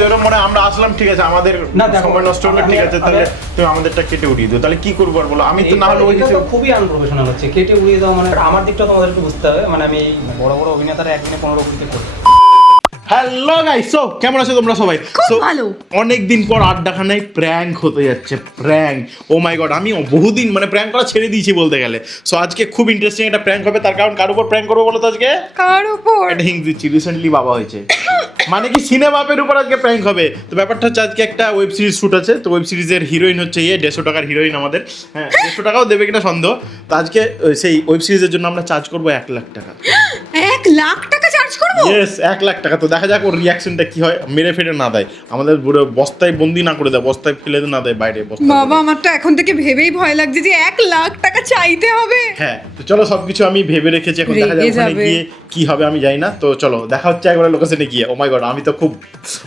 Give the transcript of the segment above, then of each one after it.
যদি মনে আমরা আসলাম ঠিক আছে আমাদের সময় নষ্ট হলো ঠিক আছে তাহলে তুমি আমাদেরটা কেটে উড়িয়ে দিও। তাহলে কি করব আর বলো? আমি তো না হলে ওই হিসেবে খুবই আনপ্রফেশনাল হচ্ছে। কেটে উড়িয়ে দাও মানে আমার দিকটা তোমাদের একটু বুঝতে হবে। মানে আমি বড় বড় অভিনেতারা একদিনে পনেরো করি হ্যালো গাইস সো কেমন আছো তোমরা সবাই। অনেক দিন পর আড্ডাখানায় প্র্যাঙ্ক হতে যাচ্ছে প্র্যাঙ্ক ও মাই গড আমি বহুদিন মানে প্র্যাঙ্ক করা ছেড়ে দিয়েছি বলতে গেলে। সো আজকে খুব ইন্টারেস্টিং একটা প্র্যাঙ্ক হবে। তার কারণ কার উপর প্র্যাঙ্ক করব বলো তো আজকে? কার উপর? একটা হিংস দিচ্ছি রিসেন্টলি বাবা হয়েছে। মানে কি সিনেমাপের উপর আজকে প্র্যাঙ্ক হবে? তো ব্যাপারটা হচ্ছে আজকে একটা ওয়েব সিরিজ শুট আছে, তো ওয়েব সিরিজের হিরোইন হচ্ছে ইয়ে দেড়শো টাকার হিরোইন আমাদের। হ্যাঁ দেড়শো টাকাও দেবে কিনা সন্দেহ। তো আজকে সেই ওয়েব সিরিজের জন্য আমরা চার্জ করব এক লাখ টাকা। এক লাখ টাকা করব? ইয়েস এক লাখ টাকা। তো দেখা যাক ওর রিয়াকশনটা কি হয়। মেরে ফেটে না দেয়। আমাদের পুরো বস্তায় বন্দি না করে দেয় বস্তায় ফেলে না দেয় বাইরে বস্তায় বাবা আমার তো এখন থেকে ভেবেই ভয় লাগছে যে এক লাখ টাকা চাইতে হবে। হ্যাঁ তো চলো সবকিছু আমি ভেবে রেখেছি। এখন দেখা যাক ওখানে গিয়ে কি হবে আমি জানি না। তো চলো দেখা হচ্ছে একবার লোকেশনে গিয়ে। ও মাই গড আমি তো খুব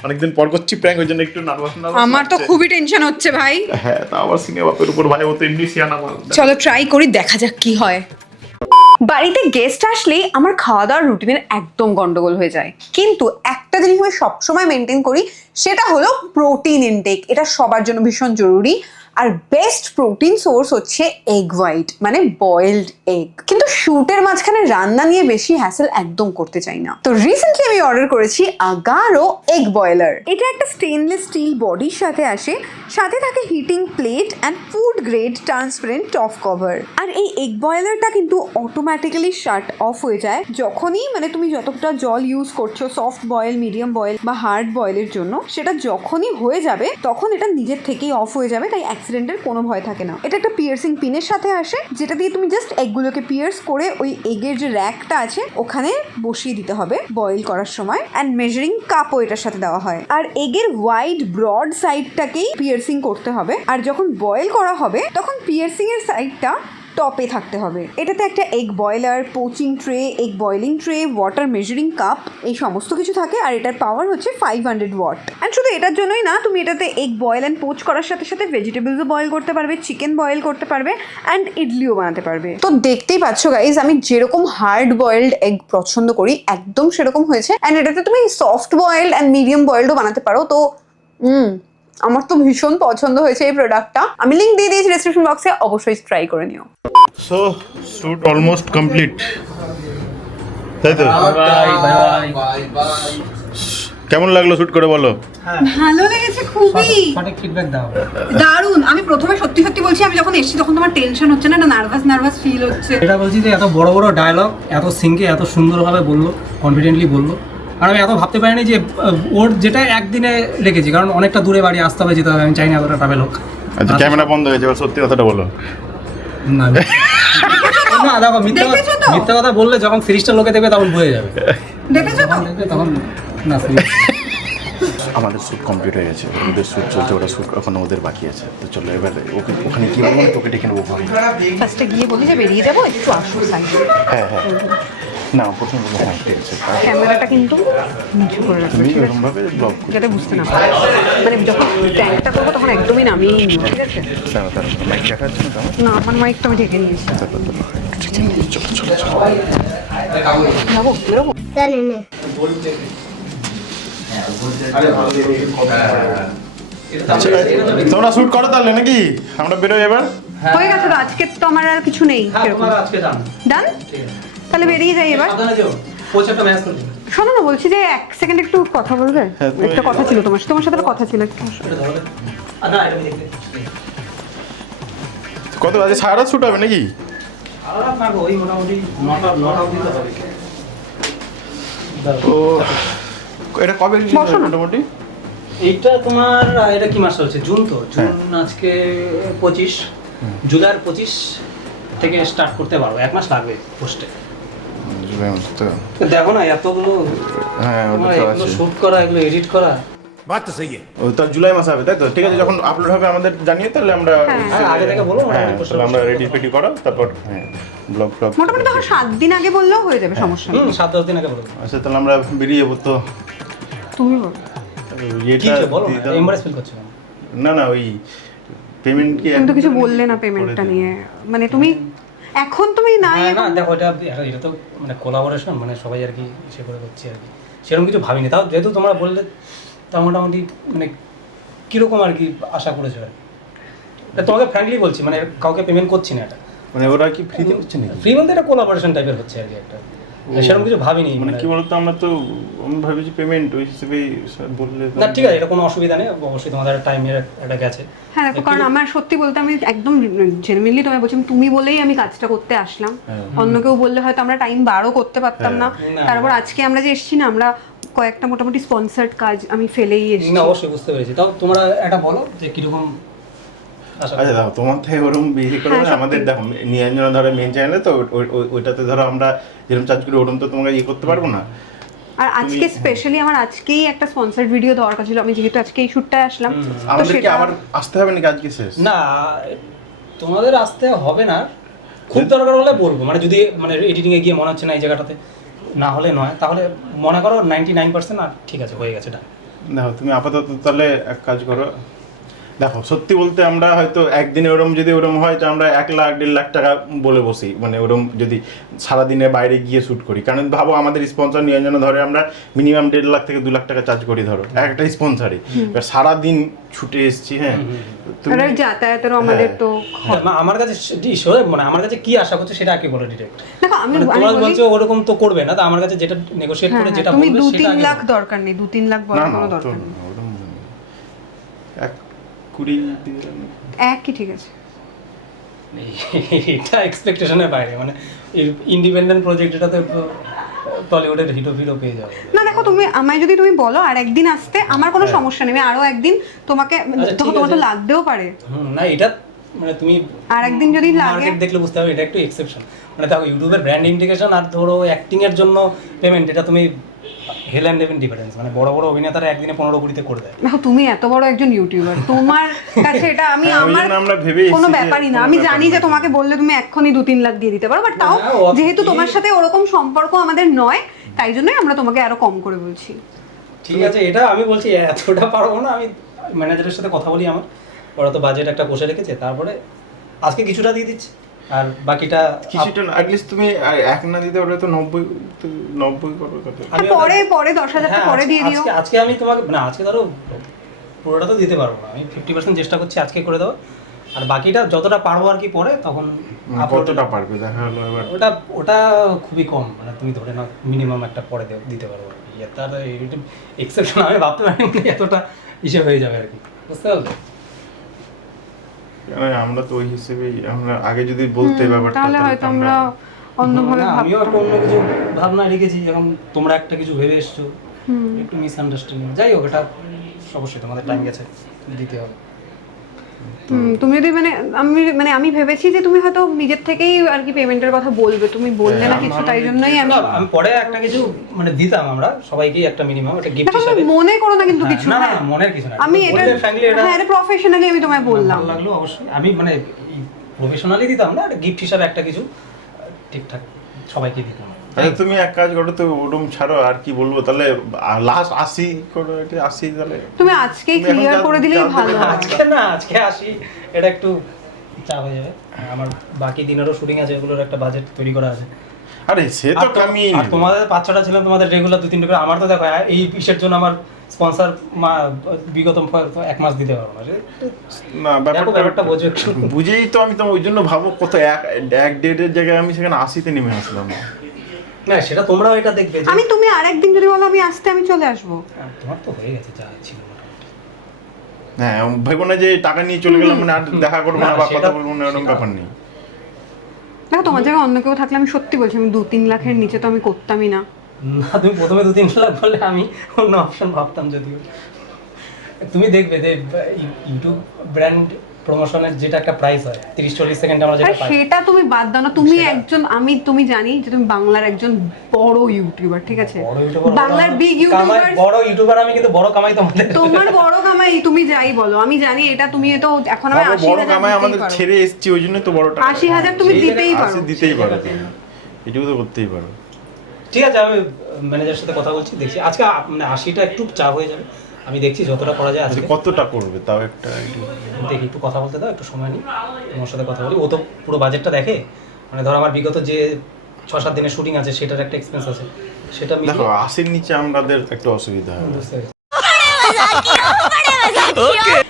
অনেকদিন পর করছি প্র্যাঙ্ক ওই জন্য একটু নার্ভাস আমার তো খুবই টেনশন হচ্ছে ভাই। হ্যাঁ তা আবার সিনেমাপের উপর ভাই ও তো এমনি সিয়ানা চলো ট্রাই করি দেখা যাক কি হয়। বাড়িতে গেস্ট আসলেই আমার খাওয়া দাওয়ার রুটিনের একদম গন্ডগোল হয়ে যায়। কিন্তু একটা জিনিস আমি সবসময় মেনটেন করি, সেটা হলো প্রোটিন ইনটেক এটা সবার জন্য ভীষণ জরুরি। আর বেস্ট প্রোটিন সোর্স হচ্ছে এগ হোয়াইট মানে বয়েলড এগ কিন্তু শুটের মাঝখানে রান্না নিয়ে বেশি হ্যাসেল একদম করতে চাই না। তো রিসেন্টলি আমি অর্ডার করেছি আগারো এগ বয়লার এটা একটা স্টেনলেস স্টিল বডির সাথে আসে, সাথে থাকে heating plate and food grade transparent top cover আর এই এগ বয়লারটা কিন্তু অটোমেটিক্যালি শাট অফ হয়ে যায়, যখনই মানে তুমি যতটা জল ইউজ করছ সফট বয়েল মিডিয়াম বয়েল বা হার্ড বয়েলের জন্য, সেটা যখনই হয়ে যাবে, তখন এটা নিজের থেকেই অফ হয়ে যাবে, তাই অ্যাক্সিডেন্টের কোনো ভয় থাকে না। এটা একটা পিয়ার্সিং পিনের সাথে আসে, যেটা দিয়ে তুমি জাস্ট এগগুলোকে পিয়ার্স করে ওই এগের যে র্যাকটা আছে, ওখানে বসিয়ে দিতে হবে বয়েল করার সময়। অ্যান্ড মেজারিং কাপও এটার সাথে দেওয়া হয়। আর এগের হোয়াইট ব্রড সাইডটাকেই পিয়ার্সিং করতে হবে। আর যখন বয়েল করা হবে, তখন পিয়ার্সিং এর সাইডটা টপে থাকতে হবে। এটাতে একটা egg boiler poaching tray egg boiling tray water measuring cup এই সমস্ত কিছু থাকে আর এটার পাওয়ার হচ্ছে ফাইভ হান্ড্রেড ওয়াট অ্যান্ড শুধু এটার জন্যই না, তুমি এটাতে এগ বয়েল অ্যান্ড পোচ করার সাথে সাথে ভেজিটেবলসও বয়েল করতে পারবে চিকেন বয়েল করতে পারবে অ্যান্ড ইডলিও বানাতে পারবে। তো দেখতেই পাচ্ছ গাইজ আমি যেরকম হার্ড বয়েলড এগ পছন্দ করি, একদম সেরকম হয়েছে। অ্যান্ড এটাতে তুমি সফট বয়েলড অ্যান্ড মিডিয়াম বয়েলডও বানাতে পারো। তো আমার তো ভীষণ পছন্দ হয়েছে এই প্রোডাক্টটা আমি লিঙ্ক দিয়ে দিয়েছি ডিসক্রিপশন বক্সে অবশ্যই ট্রাই করে নিও। সো শুট অলমোস্ট কমপ্লিট তাই তো? কেমন লাগল শুট করে বলো? ভালো লেগেছে খুবই। সঠিক ফিডব্যাক দাও। দারুণ। আমি প্রথমে সত্যি সত্যি বলছি আমি যখন এসেছি তখন তোমার টেনশন হচ্ছে না নার্ভাস নার্ভাস ফিল হচ্ছে। এটা বলছি যে এত বড় বড় ডায়লগ এত সিঙ্কে এত সুন্দরভাবে বলল কনফিডেন্টলি বলল। আর আমি এত ভাবতে পারিনি যে ওর যেটা একদিনে রেখেছি কারণ অনেকটা দূরে বাড়ি আসতে হবে যেতে হবে আমি চাই না এতটা ট্রাভেল হোক। আচ্ছা ক্যামেরা বন্ধ হয়ে যাবে সত্যি কথাটা বলো। না না। দেখো মিথ্যা মিথ্যা কথা বললে যখন সিরিজটা লোকে দেখবে তখন বুঝে যাবে। দেখেছ তো? তখন না আমাদের শ্যুট কমপ্লিট হয়ে গেছে ওদের শ্যুট চলছে ওটা শ্যুট এখন ওদের বাকি আছে। তো চলো এবার ওকে ওখানে কি বলব তোকে ডেকে নেব ফার্স্টে গিয়ে বলি যে বেরিয়ে যাব একটু আসো হ্যাঁ হ্যাঁ। না প্রথমে হ্যাঁ। ক্যামেরাটা কিন্তু নিচু করে রাখবে ঠিক আছে? যাতে বুঝতে না পারে। মানে যখন ট্যাঙ্কটা করব তখন একদমই নামিয়ে নিও ঠিক আছে? মাইক না আমার? না আমার মাইকটা আমি ঢেকে নিয়েছি। দাঁড়াও, দাঁড়াও। চলো চলো চলো। যাব বেরোবো আচ্ছা, তোমরা শ্যুট করো তাহলে নাকি? আমরা বেরোই এবার? হয়ে গেছে তো আজকে তো আমার আর কিছু নেই হ্যাঁ ডান তাহলে বেরিয়ে যাই এবার। শোনো না বলছি যে এক সেকেন্ড একটু কথা বলবে? হ্যাঁ, একটা কথা ছিল তোমার তোমার সাথে কথা ছিল। কত বাজে? সারা রাত শ্যুট হবে নাকি? ও এটা কবে। মোটামুটি? এইটা তোমার এটা কি মাস চলছে? জুন তো। জুন আজকে পঁচিশ জুলাইয়ের পঁচিশ থেকে স্টার্ট করতে পারব। এক মাস লাগবে পোস্টে দেখো না এতগুলো হ্যাঁ এগুলো শুট করা এগুলো এডিট করা। ও তার জুলাই মাসে হবে তাই তো? ঠিক আছে যখন আপলোড হবে আমাদের জানিয়ে তাহলে আমরা হ্যাঁ, আগে থেকে বলো, হ্যাঁ আমরা রেডি ফেডি করো তারপর হ্যাঁ ব্লগ মোটামুটি তখন সাত দিন আগে বললেও হয়ে যাবে সমস্যা নেই। সাত দশ দিন আগে বলো। আচ্ছা তাহলে আমরা বেরিয়ে যাব তো তুমি বলো। কি বলো এমবারেস ফিল করছ না না ওই পেমেন্ট কি তুমি তো কিছু বললে না পেমেন্টটা নিয়ে। মানে তুমি এখন তুমি নাই না দেখো এটা এটা- তো মানে কোলাবোরেশন মানে সবাই আর কি সে করে করছি আর কি। সেরকম কিছু ভাবিনি। তাও যেহেতু তোমরা বললে তা মোটামুটি মানে কীরকম আর কি আশা করেছ আর কি? এটা তোমাকে ফ্র্যাঙ্কলি বলছি মানে কাউকে পেমেন্ট করছি না এটা। মানে ওরা কি ফ্রিতে হচ্ছে না ফ্রি বলতে এটা কোলাবোরেশন টাইপের হচ্ছে আর কি একটা। সেরকম কিছু ভাবিনি মানে মানে। কি বলতো আমরা তো আমি ভাবিছি পেমেন্ট ওই হিসেবে বললে না ঠিক আছে এটা কোনো অসুবিধা নেই অবশ্যই তোমাদের টাইমের একটা গেছে। হ্যাঁ দেখো কারণ আমার সত্যি বলতে আমি একদম জেনুইনলি তোমায় বলছি তুমি বলেই আমি কাজটা করতে আসলাম। হ্যাঁ। অন্য কেউ বললে হয়তো আমরা টাইম বারও করতে পারতাম না। হ্যাঁ। তারপর আজকে আমরা যে এসেছি না আমরা কয়েকটা মোটামুটি স্পন্সার্ড কাজ আমি ফেলেই এসেছি। না অবশ্যই বুঝতে পেরেছি। তাও তোমরা এটা বলো যে কীরকম আচ্ছা। দেখো তোমার থেকে ওরকম বেশি করে হ্যাঁ, আমাদের দেখো নিরঞ্জনা ধরো মেন চ্যানেলে তো ওই- ওই- ওই- ওইটাতে ধরো আমরা যেরকম চার্জ করি ওরকম তো তোমাকে ইয়ে করতে পারব না। আর আজকে স্পেশালি আমার আজকেই একটা স্পন্সার্ড ভিডিও দরকার ছিল আমি যেহেতু আজকে এই শুটটায় আসলাম আমাদেরকে আবার আসতে হবে নাকি আজকে শেষ? না তোমাদের আসতে হবে না খুব দরকার হলে বলব মানে যদি মানে এডিটিংয়ে গিয়ে মনে হচ্ছে না এই জায়গাটাতে না হলে নয় তাহলে মনে করো নাইনটি নাইন পার্সেন্ট আর ঠিক আছে হয়ে গেছে এটা দেখো তুমি আপাতত তাহলে এক কাজ করো দেখো সত্যি বলতে আমরা হয়তো একদিনে ওরম যদি ওরম হয় তো আমরা এক লাখ দেড় লাখ টাকা বলে বসি। মানে ওরম যদি সারাদিনে বাইরে গিয়ে শ্যুট করি। কারণ ভাবো আমাদের স্পন্সর নিরঞ্জনা ধরে আমরা মিনিমাম দেড় লাখ থেকে দু লাখ টাকা চার্জ করি ধরো একটা স্পন্সারই সারাদিন ছুটে এসছি হ্যাঁ। যাতায়াতেরও আমাদের হ্যাঁ। তো হ্যাঁ, না, আমার কাছে মানে আমার কাছে কি আশা করছে সেটা আগে বলে ডিরেক্ট দেখো আমি মানে তোমরা বলি বলছো ওরকম তো করবে না তো আমার কাছে যেটা নেগোশিয়েট হ্যাঁ, করে যেটা তুমি দু তিন লাখ দরকার নেই দু তিন লাখ বলার কোনো দরকার নেই। কুড়ি একই ঠিক আছে। এটা এক্সপেকটেশনের বাইরে মানে ইন্ডিপেন্ডেন্ট প্রজেক্ট এটাতে টলিউডের হিরো ফিরো পেয়ে যাবে। না দেখো তুমি আমায় যদি তুমি বলো আর একদিন আসতে আমার কোনো সমস্যা নেই। আরও একদিন তোমাকে আচ্ছা, তোমার তো লাগতেও পারে। না এটা মানে তুমি আর একদিন যদি লাগে মার্কেট দেখলে বুঝতে হবে এটা একটু এক্সেপশন মানে দেখো ইউটিউবের ব্র্যান্ড ইন্ডিকেশন আর ধরো অ্যাক্টিং এর জন্য পেমেন্ট এটা তুমি হেল অ্যান্ড হেভেন ডিফারেন্স মানে বড় বড় অভিনেতারা একদিনে পনেরো কুড়িতে করে দেয়। দেখো তুমি এত বড় একজন ইউটিউবার তোমার কাছে এটা আমি হ্যাঁ, আমার জন্য আমরা ভেবেই কোনো ব্যাপারই না। আমি জানি যে তোমাকে বললে তুমি এক্ষুনি দু তিন লাখ দিয়ে দিতে পারো বাট তাও যেহেতু তোমার সাথে ওরকম সম্পর্ক আমাদের নয় তাই জন্যই আমরা তোমাকে আরও কম করে বলছি। ঠিক আছে এটা আমি বলছি এতটা পারব না আমি ম্যানেজারের সাথে কথা বলি আমার। ওরা তো বাজেট একটা কষে রেখেছে তারপরে আজকে কিছুটা দিয়ে দিচ্ছি আর বাকিটা কিছুটা অ্যাটলিস্ট তুমি এক না দিতে ওটা তো নব্বই তো নব্বই করো কত? আমি পরে পরে দশ হাজারটা হ্যাঁ, পরে দিয়ে দিও। আজকে আজকে আমি তোমাকে না আজকে ধরো পুরোটা তো দিতে পারব না আমি ফিফটি পার্সেন্ট চেষ্টা করছি আজকে করে দেবো আর বাকিটা যতটা পারব আর কি পরে তখন কতটা পারবে দেখা হলো এবার। ওটা ওটা খুবই কম মানে তুমি ধরে নাও মিনিমাম একটা পরে দিতে পারব আর কি। তার এক্সেপশন আমি ভাবতে পারিনি এতটা ইসে হয়ে যাবে আর কি। বুঝতে পারলে? আমরা তো ওই হিসেবেই আমরা আগে যদি বলতে ব্যাপারটা তাহলে হয়তো আমরা অন্যভাবে আমিও একটা অন্য কিছু ভাবনা রেখেছি এখন তোমরা একটা কিছু ভেবে এসছো। একটু মিসআন্ডারস্ট্যান্ডিং যাই হোক এটা অবশ্যই তোমাদের টাইম গেছে দিতে হবে। তুমি যদি মানে আমি মানে আমি ভেবেছি যে তুমি হয়তো নিজের থেকেই আর কি পেমেন্টের কথা বলবে। তুমি বললে না হ্যাঁ, কিছু তাই জন্যই আমি আমি পরে একটা কিছু মানে দিতাম আমরা সবাইকেই একটা মিনিমাম একটা গিফট হিসাবে। মনে করো না কিন্তু হ্যাঁ, কিছু না না হ্যাঁ। মনের কিছু না আমি এটা হ্যাঁ এটা প্রফেশনালি আমি তোমায় বললাম। ভালো লাগল অবশ্যই। আমি মানে প্রফেশনালি দিতাম না একটা গিফট হিসাবে একটা কিছু ঠিকঠাক সবাইকে দিতাম। আচ্ছা তুমি এক কাজ করো তো ওরম ছাড়ো আর কি বলব? তাহলে লাস্ট আশি করো এটা আশি তাহলে তুমি আজকেই ক্লিয়ার করে দিলেই ভালো। আজকে না আজকে আসি এটা একটু চাপ হয়ে যাবে। আমার বাকি দিনেরও শুটিং আছে এগুলোর একটা বাজেট তৈরি করা আছে। আরে সে তো আর কামিয়ে আর তোমাদের পাঁচ ছটা ছিলাম তোমাদের রেগুলার দু তিনটে করে। আমার তো দেখো এই পিসের জন্য আমার স্পন্সর বিগত এক মাস দিতে পারব না। ব্যাপারটা বোঝো একটু। বুঝেই তো আমি তো ওই জন্য ভাবো কত এক এক ডেটের জায়গায় আমি সেখানে আশিতে নেমে আসলাম। না সেটা তোমরাও এটা দেখবে আমি তুমি আরেকদিন যদি বলো আমি আসতে আমি চলে আসব। হ্যাঁ, তোমার তো হয়ে গেছে যা ছিল হ্যাঁ ভেবো না যে টাকা নিয়ে চলে গেলাম মানে আর দেখা করব না না, বা কথা বলব না এরকম ব্যাপার নেই। দেখো তোমার জায়গায় অন্য কেউ থাকলে আমি সত্যি বলছি আমি দু তিন লাখের নিচে তো আমি করতামই না। না তুমি প্রথমে দু তিন লাখ বললে আমি অন্য অপশন ভাবতাম যদিও। তুমি দেখবে যে ইউটিউব ব্র্যান্ড প্রমোশনের যেটা একটা প্রাইস হয় তিরিশ চল্লিশ সেকেন্ডে আমরা যেটা পাই। সেটা তুমি বাদ দাও না তুমি একজন আমি তুমি জানি যে তুমি বাংলার একজন বড় ইউটিউবার ঠিক আছে? বাংলার বিগ ইউটিউবার বড় ইউটিউবার আমি কিন্তু বড় কামাই তোমাদের তোমার বড় কামাই তুমি যাই বলো আমি জানি এটা তুমি তো এখন আমি বাবা, আশি বড় হাজার কামাই আমাদের ছেড়ে এসছি ওই জন্য তো বড় টাকা আশি হাজার তুমি দিতেই পারো। দিতেই পারো এটুকু তো করতেই পারো। ঠিক আছে আমি ম্যানেজারের সাথে কথা বলছি দেখছি। আজকে মানে আশিটা একটু চাপ হয়ে যাবে। আমি দেখছি যতটা করা যায় আচ্ছা আজকে। কতটা করবে? তাও একটা দেখি একটু কথা বলতে দাও একটু সময় নিই। তোমার সাথে কথা বলি। ও তো পুরো বাজেটটা দেখে। মানে ধর আমার বিগত যে ছ সাত দিনের শুটিং আছে সেটার একটা এক্সপেন্স আছে। সেটা দেখো আশির নিচে আমাদের একটা অসুবিধা হয়।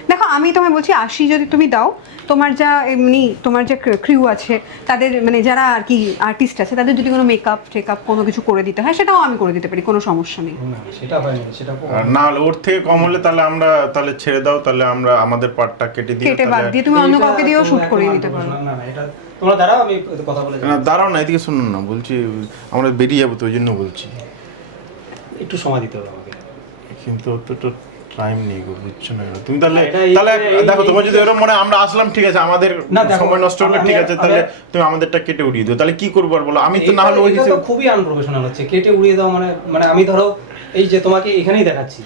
দেখো আমি তোমায় বলছি আশি যদি তুমি দাও তোমার যা এমনি তোমার যে ক্রিউ আছে তাদের মানে যারা আর কি আর্টিস্ট আছে তাদের যদি কোনো মেকআপ টেকআপ কোনো কিছু করে দিতে হয় সেটাও আমি করে দিতে পারি কোনো সমস্যা নেই। না সেটা হয় সেটা না হলে ওর থেকে কম হলে তাহলে আমরা তাহলে ছেড়ে দাও তাহলে আমরা আমাদের পার্টটা কেটে দিই কেটে বাদ দিয়ে তুমি অন্য কাউকে দিয়েও শুট আনতে নিতে পারো। না না এটা তোমরা দাঁড়াও আমি কথা বলে না দাঁড়াও না এদিকে শুনুন না বলছি আমরা বেরিয়ে যাব তো ওই জন্য বলছি। একটু সময় দিতে হবে আমাকে। কিন্তু তো টাইম নেই গো বুঝছ না তুমি তাহলে তাহলে দেখো তোমার যদি এরকম মনে আমরা আসলাম ঠিক আছে আমাদের সময় নষ্ট হলো ঠিক আছে তাহলে তুমি আমাদেরটা কেটে উড়িয়ে দিও। তাহলে কি করব আর বলো? আমি তো না হলে ওই হিসেবে খুবই আনপ্রফেশনাল হচ্ছে। কেটে উড়িয়ে দাও মানে মানে আমি ধরো এই যে তোমাকে এখানেই দেখাচ্ছি।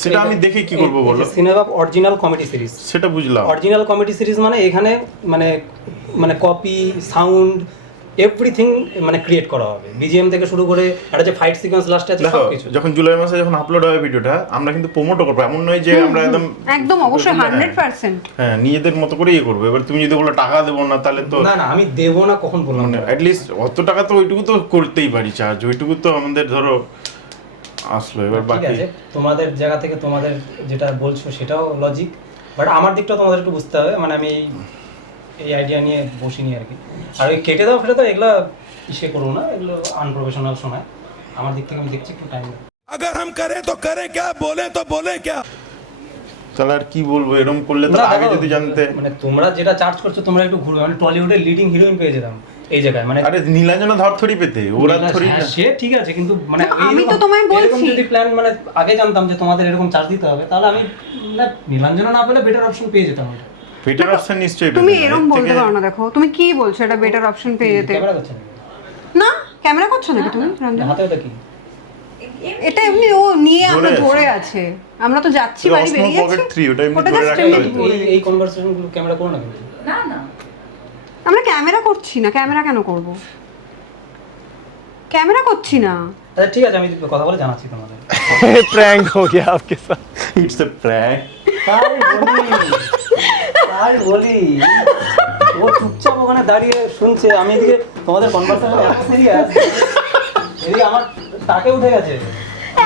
সেটা আমি দেখে কি করব বলো? সিনেমা অরিজিনাল কমেডি সিরিজ সেটা বুঝলাম। অরিজিনাল কমেডি সিরিজ মানে এখানে মানে মানে কপি সাউন্ড এভরিথিং মানে ক্রিয়েট করা হবে। বিজিএম থেকে শুরু করে একটা যে ফাইট সিকোয়েন্স লাস্টে আছে দেখো সব কিছু যখন জুলাই মাসে যখন আপলোড হবে ভিডিওটা আমরা কিন্তু প্রমোটও করব। এমন নয় যে আমরা একদম একদম অবশ্যই হ্যাঁ, হান্ড্রেড পার্সেন্ট হ্যাঁ নিজেদের মতো করে ইয়ে করব। এবার তুমি যদি বলো টাকা দেবো না তাহলে তো না না আমি দেবো না কখন বললাম? মানে না। অ্যাটলিস্ট অত টাকা তো ওইটুকু তো করতেই পারি চার্জ ওইটুকু তো আমাদের ধরো আসলো। এবার বাকি আছে তোমাদের জায়গা থেকে তোমাদের যেটা বলছো সেটাও লজিক বাট আমার দিকটা তোমাদের একটু বুঝতে হবে। মানে আমি এই এই আইডিয়া নিয়ে বসিনি আর কি আর ওই কেটে দাও ফেটে দাও এগুলো ইসে করবো না এগুলো আনপ্রফেশনাল সময় আমার দিক থেকে আমি দেখছি একটু টাইম अगर हम करें तो करें क्या बोले तो बोले क्या তাহলে আর কি বলবো এরকম করলে তো আগে যদি জানতে মানে তোমরা যেটা চার্জ করছো তোমরা একটু ঘুরবে মানে টলিউডের লিডিং হিরোইন পেয়ে যেতাম এই জায়গায় মানে আরে নীলাঞ্জনা ধর থরি পেতে ওরা থরি হ্যাঁ, সে ঠিক আছে কিন্তু মানে না, আমি তো এইরকম- তোমায় বলছি। এরকম যদি প্ল্যান মানে আগে জানতাম যে তোমাদের এরকম চার্জ দিতে হবে তাহলে আমি না নীলাঞ্জনা না পেলে বেটার অপশন পেয়ে যেতাম ওটা পেটার অপশন নিশ্চয়ই তুমি পেতে। এরম এর বলতে থেকে- পারো না দেখো তুমি কি বলছো এটা বেটার অপশন পেয়ে যেতে ক্যামেরা করছে নাকি? না ক্যামেরা করছো নাকি তুমি রঞ্জন হাতে ওটা কি এটা এমনি ও নিয়ে আমরা ধরে আছে। ধরে আছে আমরা তো যাচ্ছি এটা বাড়ি Osmo বেরিয়ে Pocket 3, ওটা এমনি ধরে just রাখতে এমনি হয়। ধরে এই এই কনভারসেশন গুলো ক্যামেরা করো না কিন্তু না না আমরা ক্যামেরা করছি না ক্যামেরা কেন করব ক্যামেরা করছি না আচ্ছা ঠিক আছে আমি কথা বলে জানাচ্ছি তোমাদের प्रैंक हो गया आपके साथ इट्स अ प्रैंक তাই বলি। ও চুপচাপ ওখানে দাঁড়িয়ে শুনছে। আমি এদিকে তোমাদের কনভারসেশন এত সিরিয়াস এদিকে আমার তাকে উঠে গেছে।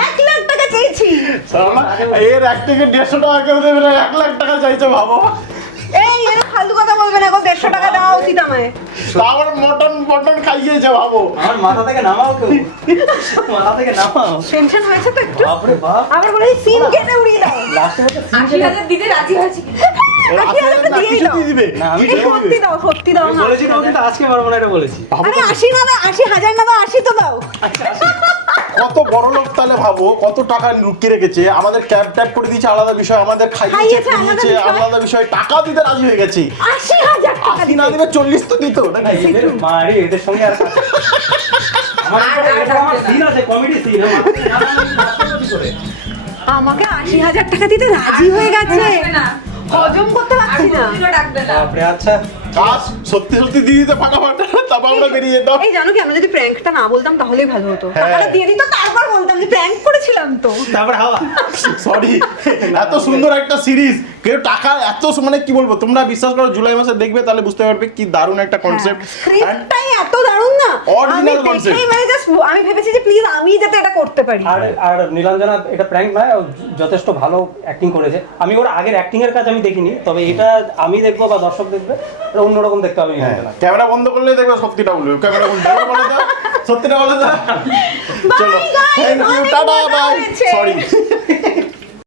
এক লাখ টাকা চেয়েছি। এর এক থেকে দেড়শো টাকা কেউ দেবে না এক লাখ টাকা চাইছে ভাবো। এই এর ফালতু কথা বলবে না গো দেড়শো টাকা দেওয়া উচিত আমায়। তারপর মটন মটন খাইয়েছে ভাবো। আমার মাথা থেকে নামাও কেউ? মাথা থেকে নামাও। টেনশন হয়েছে তো একটু। বাপরে বাপ। আবার বলে সিম কেটে উড়িয়ে দাও। লাস্টে দিতে রাজি হয়েছি দিবে কত বড় লোক তাহলে ভাবো কত টাকা লুকিয়ে রেখেছে আমাদের ক্যাব ট্যাব করে দিয়েছে আলাদা বিষয় আমাদের খাইয়েছে আলাদা বিষয়। টাকা দিতে রাজি হয়ে গেছে আশি না দিলে চল্লিশ তো দিত না, মারি এদের সঙ্গে আর আমাকে আশি হাজার টাকা দিতে রাজি হয়ে গেছে না হজম করতে পারছি না। বাপরে আচ্ছা। কাজ সত্যি সত্যি দিয়ে দিতে ফাটাফাট তারপর আমরা বেরিয়ে যেতাম। এই জানো কি আমরা যদি প্র্যাঙ্কটা না বলতাম তাহলেই ভালো হতো। হ্যাঁ। টাকাটা দিয়ে দিত তারপর বলতাম যে প্র্যাঙ্ক করেছিলাম তো। তারপর হাওয়া। সরি এত সুন্দর একটা সিরিজ কেউ টাকা এত মানে কি বলব তোমরা বিশ্বাস করো জুলাই মাসে দেখবে তাহলে বুঝতে পারবে কি দারুণ একটা কনসেপ্ট স্ক্রিপ্টটাই এত Original আমি মানে জাস্ট আমি ভেবেছি যে প্লিজ আমি যাতে এটা করতে পারি। আর আর নীলাঞ্জনা এটা প্র্যাঙ্ক নয় যথেষ্ট ভালো অ্যাক্টিং করেছে। আমি ওর আগের অ্যাক্টিং এর কাজ আমি দেখিনি তবে এটা আমি দেখব বা দর্শক দেখবে এটা অন্যরকম দেখতে হবে নীলাঞ্জনা ক্যামেরা বন্ধ করলে দেখবে সত্যিটা বলবে ক্যামেরা বন্ধ করে বলে দাও সত্যিটা বলে দাও। চলো। Thank you tata bye sorry